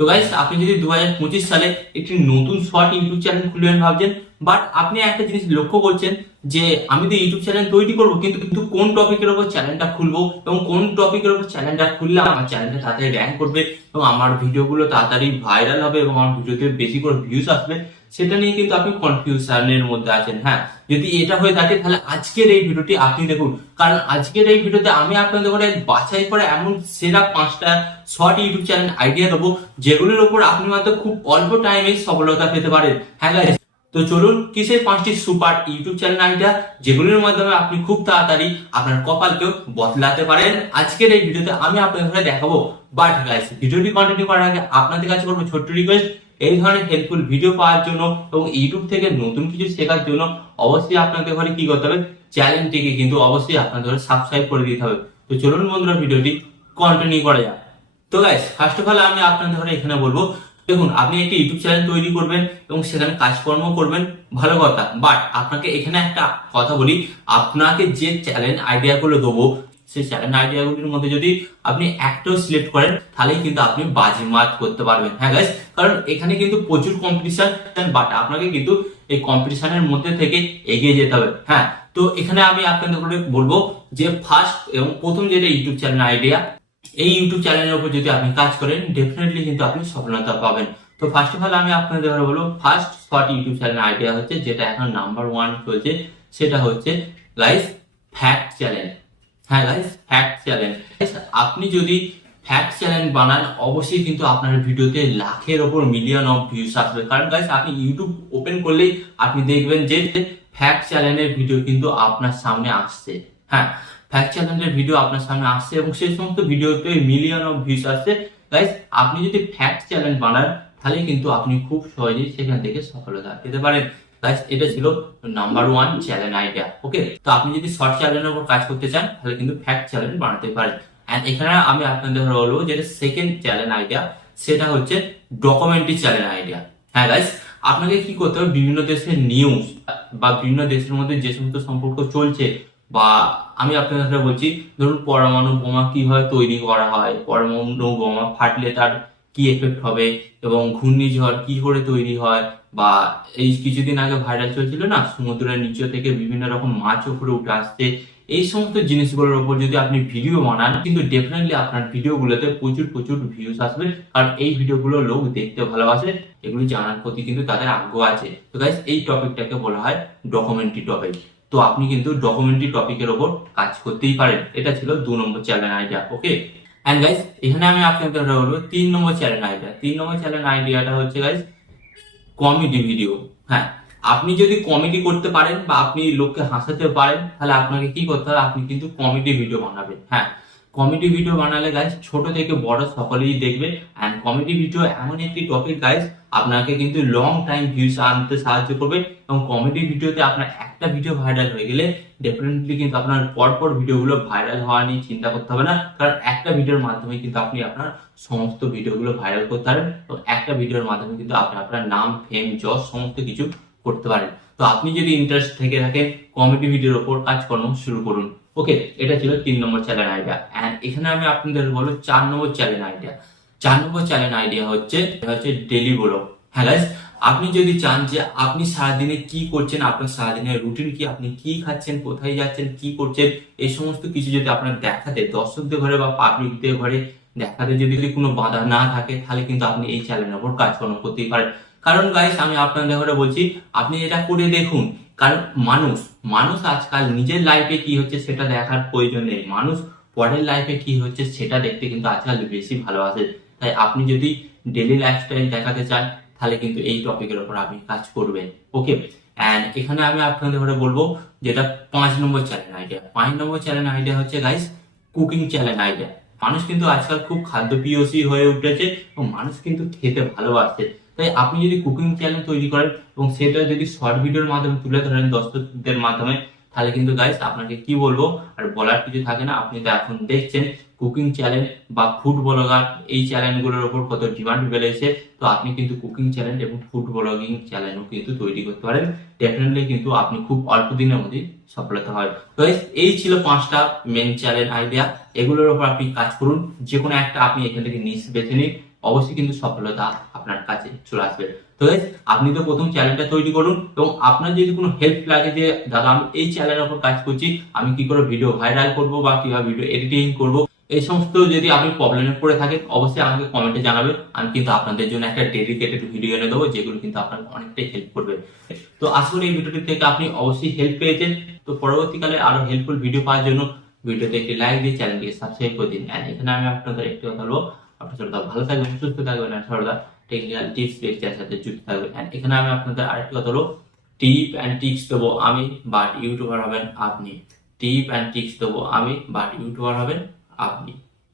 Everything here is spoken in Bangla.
তো গাইস, আপনি যদি 2025 সালে একটি নতুন শর্ট ইউটিউব চ্যানেল খুলবেন ভাবছেন, বাট আপনি একটা জিনিস লক্ষ্য করছেন যে আমি তো ইউটিউব চ্যানেল তৈরি করবো, কিন্তু কিন্তু কোন টপিকের উপর চ্যানেলটা খুলবো এবং কোন টপিকের উপর চ্যানেলটা খুললে আমার চ্যানেলটা তাড়াতাড়ি র্যাঙ্ক করবে এবং আমার ভিডিওগুলো তাড়াতাড়ি ভাইরাল হবে এবং আমার ভিডিওতে বেশি করে ভিউজ আসবে, সেটা নিয়ে কিন্তু আপনি কনফিউশনের মধ্যে আছেন। হ্যাঁ, যদি এটা হয়ে থাকে তাহলে আজকের এই ভিডিওটি আপনি দেখুন, কারণ আজকের এই ভিডিওতে আমি আপনাদের করে বাছাই করে এমন সেরা 5টা শর্ট ইউটিউব চ্যানেল আইডিয়া দেবো যেগুলোর উপর আপনি মাত্র খুব অল্প টাইমে সফলতা পেতে পারেন। হ্যাঁ গাইস, তো চলুন কিসের 5টি সুপার ইউটিউব চ্যানেল আইডিয়া যেগুলোর মাধ্যমে আপনি খুব তাড়াতাড়ি আপনার কপালকেও বদলাতে পারেন আজকের এই ভিডিওতে আমি আপনাদের দেখাবো। বাট গাইস, ভিডিওটি কন্টিনিউ করার আগে আপনাদের কাছে করবো ছোট্ট রিকোয়েস্ট, এই ধরনের হেল্পফুল ভিডিও পাওয়ার জন্য এবং ইউটিউব থেকে নতুন কিছু শেখার জন্য অবশ্যই আপনাদের ঘরে কি করতে হবে, চ্যানেলটিকে কিন্তু অবশ্যই আপনাদের সাবস্ক্রাইব করে দিতে হবে। তো চলুন বন্ধুরা, ভিডিওটি কন্টিনিউ করা যাক। তো গাইস, ফার্স্ট অফ অল আমি আপনাদের ঘরে এখানে বলবো, দেখুন আপনি একটি ইউটিউব চ্যানেল তৈরি করবেন এবং সেখানে কাজকর্ম করবেন, ভালো কথা। বাট আপনাকে এখানে একটা কথা বলি, আপনাকে যে চ্যানেল আইডিয়া গুলো দেবো সেই চ্যানেল আইডিয়া গুলির মধ্যে যদি আপনি একটাও সিলেক্ট করেন তাহলেই কিন্তু আপনি বাজিমাত করতে পারবেন। হ্যাঁ গাইস, কারণ এখানে কিন্তু প্রচুর কম্পিটিশন, বাট আপনাকে কিন্তু এই কম্পিটিশনের মধ্যে থেকে এগিয়ে যেতে হবে। হ্যাঁ, তো এখানে আমি আপনাদের বলবো যে ফার্স্ট এবং প্রথম যেটা ইউটিউব চ্যানেল আইডিয়া, এই ইউটিউব চ্যানেলের উপর যদি আপনি কাজ করেন ডেফিনেটলি কিন্তু আপনি সফলতা পাবেন। তো ফার্স্ট অফ অল আমি আপনাদের বলবো first short YouTube channel idea হচ্ছে, যেটা এখন নাম্বার 1 চলছে, সেটা হচ্ছে গাইস ফ্যাক্ট চ্যানেল। হ্যাঁ গাইস, ফ্যাক্ট চ্যানেল। আপনি যদি ফ্যাক্ট চ্যানেল বানান অবশ্যই কিন্তু আপনার ভিডিওতে লাখের ওপর মিলিয়ন অফ ভিউজ আসবে, কারণ গাইস আপনি ইউটিউব ওপেন করলেই আপনি দেখবেন যে ফ্যাক্ট চ্যানেলের ভিডিও কিন্তু আপনার সামনে আসছে। হ্যাঁ, ফ্যাক্ট চ্যানেলের ভিডিও আপনার সামনে আসছে এবং সেই সমস্ত ভিডিওতে মিলিয়ন অফ ভিউজ আসছে। গাইস, আপনি যদি ফ্যাক্ট চ্যানেল বানান তাহলে কিন্তু আপনি খুব সহজেই সেখান থেকে সফলতা পেতে পারেন। গাইস, এটা ছিল নাম্বার 1 চ্যানেল আইডিয়া। ওকে, তো আপনি যদি শর্ট চ্যানেলের উপর কাজ করতে চান তাহলে কিন্তু ফ্যাক্ট চ্যানেল বানাতে পারেন। এন্ড এখানে আমি আপনাদের বলবো যেটা সেকেন্ড চ্যানেল আইডিয়া, সেটা হচ্ছে ডকুমেন্টারি চ্যানেল আইডিয়া। হ্যাঁ গাইস, আপনাকে কি করতে হবে, বিভিন্ন দেশের নিউজ বা বিভিন্ন দেশের মধ্যে যে সমস্ত সম্পর্ক চলছে, বা আমি আপনাদের বলছি ধরুন পরমাণু বোমা কিভাবে তৈরি করা হয়, পরমাণু বোমা ফাটলে তার কি এফেক্ট হবে এবং ঘূর্ণিঝড় কি করে তৈরি হয়, বা এই কিছুদিন আগে ভাইরাল চলছিল না সমুদ্রের নিচে থেকে বিভিন্ন রকম মাছ উপরে উঠে আসছে, এই সমস্ত জিনিসগুলোর উপর যদি আপনি ভিডিও বানান কিন্তু ডেফিনেটলি আপনার ভিডিওগুলোতে প্রচুর প্রচুর ভিউজ আসবে, কারণ এই ভিডিওগুলো লোক দেখতে ভালোবাসে, এগুলি জানার প্রতি কিন্তু তাদের আগ্রহ আছে। তো গাইস, এই টপিকটাকে বলা হয় ডকুমেন্টারি টপিক। তো আপনি কিন্তু ডকুমেন্টারি টপিকের ওপর কাজ করতেই পারেন। এটা ছিল 2 নম্বর channel idea. Okay, and guys এখানে আমি আপনাদের বলবো 3 নম্বর চ্যানেল আইডিয়া। 3 নম্বর চ্যানেল আইডিয়াটা হচ্ছে গাইস কমেডি ভিডিও। হ্যাঁ, আপনি যদি কমেডি করতে পারেন বা আপনি লোককে হাসাতে পারেন তাহলে আপনাকে কি করতে হবে, আপনি কিন্তু কমেডি ভিডিও বানাবেন। হ্যাঁ, কমেডি ভিডিও বানালে গাইস ছোট থেকে বড় সকলেই দেখবে। এন্ড কমেডি ভিডিও এমন একটি টপিক গাইস আপনাকে কিন্তু লং টাইম ভিউজ আনতে সাহায্য করবে এবং কমেডি ভিডিওতে আপনার একটা ভিডিও ভাইরাল হয়ে গেলে ডেফিনেটলি কিন্তু আপনার পরপর ভিডিওগুলো ভাইরাল হওয়া নিয়ে চিন্তা করতে হবে না, কারণ একটা ভিডিওর মাধ্যমে কিন্তু আপনি আপনার সমস্ত ভিডিওগুলো ভাইরাল করতে পারেন এবং একটা ভিডিওর মাধ্যমে কিন্তু আপনি আপনার নাম, ফেম, যশ সমস্ত কিছু করতে পারেন। তো আপনি যদি ইন্টারেস্ট থেকে থাকেন কমেডি ভিডিওর ওপর কাজকর্ম শুরু করুন। ওকে, এটা ছিল 3 নম্বর চ্যানেল আইডিয়া। এন্ড এখানে আমি আপনাদের বলবো 4 নম্বর চ্যানেল আইডিয়া। 4 নম্বর চ্যানেল আইডিয়া হচ্ছে ডেইলি ব্লগ। হ্যাঁ গাইস, আপনি যদি চান যে আপনি সারাদিনে কি করছেন, আপনার সারাদিনের রুটিন কি, আপনি কি খাচ্ছেন, কোথায় যাচ্ছেন, কি করছেন, এই সমস্ত কিছু যদি আপনার দেখাতে দর্শকদের ঘরে বা পাবলিকদের ঘরে দেখাতে যদি কোনো বাধা না থাকে তাহলে কিন্তু আপনি এই চ্যানেলের উপর কাজকর্ম করতেই পারেন। কারণ গাইস আমি আপনাদের ঘরে বলছি আপনি এটা করে দেখুন, কারণ মানুষ মানুষ আজকাল নিজের লাইফে কি হচ্ছে সেটা দেখার প্রয়োজন নেই, মানুষ পরের লাইফে কি হচ্ছে সেটা দেখতে কিন্তু আজকাল বেশি ভালোবাসে। তাই আপনি যদি ডেইলি লাইফস্টাইল দেখাতে চান তাহলে কিন্তু এই টপিকের উপর আপনি কাজ করবেন। ওকে, এন্ড এখানে আমি আপনাদের ঘরে বলবো যেটা 5 নম্বর চ্যানেল আইডিয়া। 5 নম্বর চ্যানেল আইডিয়া হচ্ছে গাইস কুকিং চ্যানেল আইডিয়া। মানুষ কিন্তু আজকাল খুব খাদ্য প্রিয়সী হয়ে উঠেছে এবং মানুষ কিন্তু খেতে ভালোবাসে। তাই আপনি যদি কুকিং চ্যানেল তৈরি করেন এবং সেটা যদি শর্ট ভিডিওর মাধ্যমে তুলে ধরেন দর্শকদের মাধ্যমে তাহলে কিন্তু গাইস আপনাকে কি বলবো আর বলার কিছু থাকে না। আপনি তো এখন দেখছেন কুকিং চ্যানেল বা ফুড ব্লগার এই চ্যানেলগুলোর উপর কত ডিমান্ড বেড়েছে। তো আপনি কিন্তু কুকিং চ্যানেল এবং ফুড ব্লগিং চ্যানেলও কিন্তু তৈরি করতে পারেন, ডেফিনেটলি কিন্তু আপনি খুব অল্প দিনের মধ্যে সফলতা হয়। তো এই ছিল 5টা মেন চ্যানেল আইডিয়া, এগুলোর উপর আপনি কাজ করুন, যে কোনো একটা আপনি এখান থেকে নিশ বেছে নিন, অবশ্যই কিন্তু সফলতা আপনার কাছে চলে আসবে। তো guys, আপনি তো প্রথম চ্যানেলটা তৈরি করুন, এবং আপনার যদি কোনো হেল্প লাগে যে দাদা আমি এই চ্যানেলের উপর কাজ করছি, আমি কি করে ভিডিও ভাইরাল করব বা কিভাবে ভিডিও এডিটিং করব, এই সমস্ত যদি আপনি প্রবলেমে পড়ে থাকেন অবশ্যই আমাকে কমেন্টে জানাবেন। আমি কিন্তু আপনাদের জন্য একটা ডেডিকেটেড ভিডিও এনে দেবো যেগুলো কিন্তু আপনাকে অনেকটাই হেল্প করবে। তো আসলে এই ভিডিওটি থেকে আপনি অবশ্যই হেল্প পেয়েছেন। তো পরবর্তীকালে আরো হেল্পফুল ভিডিও পাওয়ার জন্য ভিডিওতে একটি লাইক দিয়ে চ্যানেলটিকে সাবস্ক্রাইব করে দিন। এন্ড এখানে আমি আপনাদের একটি কথা বলবো, আপনার সর্বদা ভালো থাকবেন, সুস্থ থাকবেন, আর সর্বদা টেকনিক্যাল টিপস লেকচারের সাথে যুক্ত থাকবেন। এন্ড এখানে আমি আপনাদের আরেকটি কথা হলো, টিপ অ্যান্ড টিপস দেবো আমি, বাট ইউটিউবার হবেন আপনি। টিপ অ্যান্ড টিপস দেবো আমি, বাট ইউটিউবার হবেন আপনি।